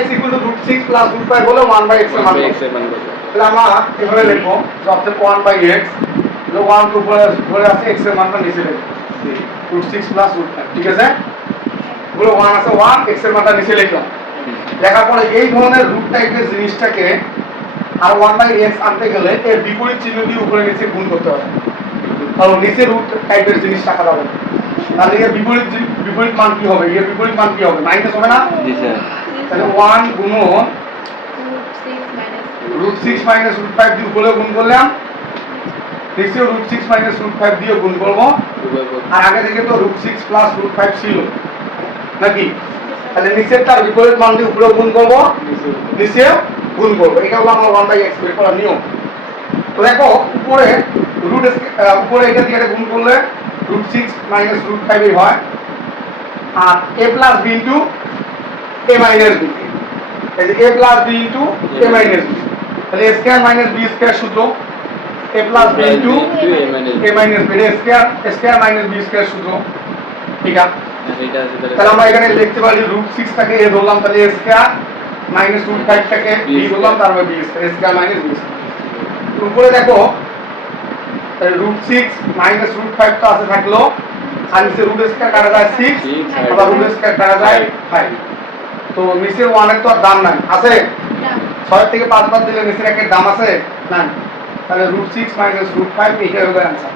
x equal to √6 plus √5 হলো 1/x এর মান তাহলে আমরা এভাবে লিখব যে অর্থাৎ 1/x হলো 1 কে উপরে ধরে আছে x এর মানটা নিচে লিখব √6 plus √5 ঠিক আছে হলো 1 আছে 1 x এর মানটা নিচে লিখলাম লেখার পরে এই ধরনের রুট টাইপের জিনিসটাকে আর 1/x আনতে গেলে এর বিপরীত চিহ্ন দিয়ে উপরে নিচে গুণ করতে হবে কারণ নিচে রুট টাইপের জিনিস টাকা যাবে তাহলে এর বিপরীত মান কি হবে এর বিপরীত মান কি হবে মাইনাস হবে না জি স্যার তাহলে 1 গুণন √6 minus √5 দিয়ে উপরে গুণ করলাম নিচে √6 minus √5 দিয়ে গুণ করব আর আগে থেকে তো √6 plus √5 ছিল নাকি তাহলে নিচের তার বিপরীত মান দিয়ে উপরে গুণ করব নিচে গুণ করব এটা হলো আমরা 1/x বের করার নিয়ম তো দেখো উপরে উপরে এটা দিয়ে গুণ করলে √6 minus √5 এই হয় আর a plus b into a minus b এই যে a plus b into a minus b তাহলে a square minus b square সূত্র a plus b into a minus b square minus b square সূত্র ঠিক আছে তাহলে আমরা এখানে লিখতে পারি √6 টাকে a ধরলাম তাহলে a square minus √5 টাকে b ধরলাম তারপর b square minus b উপরে দেখো √6 minus √5 তো আছে থাকলো আর নিচে √স্কয়ার কাটা যায় 6 আবার √স্কয়ার কাটা যায় 5 তো নিচের 1 এর তো আর দাম নাই আছে 6 থেকে 5 বাদ দিলে নিচের একের দাম আছে না তাহলে √6 minus √5 এটাই হবে आंसर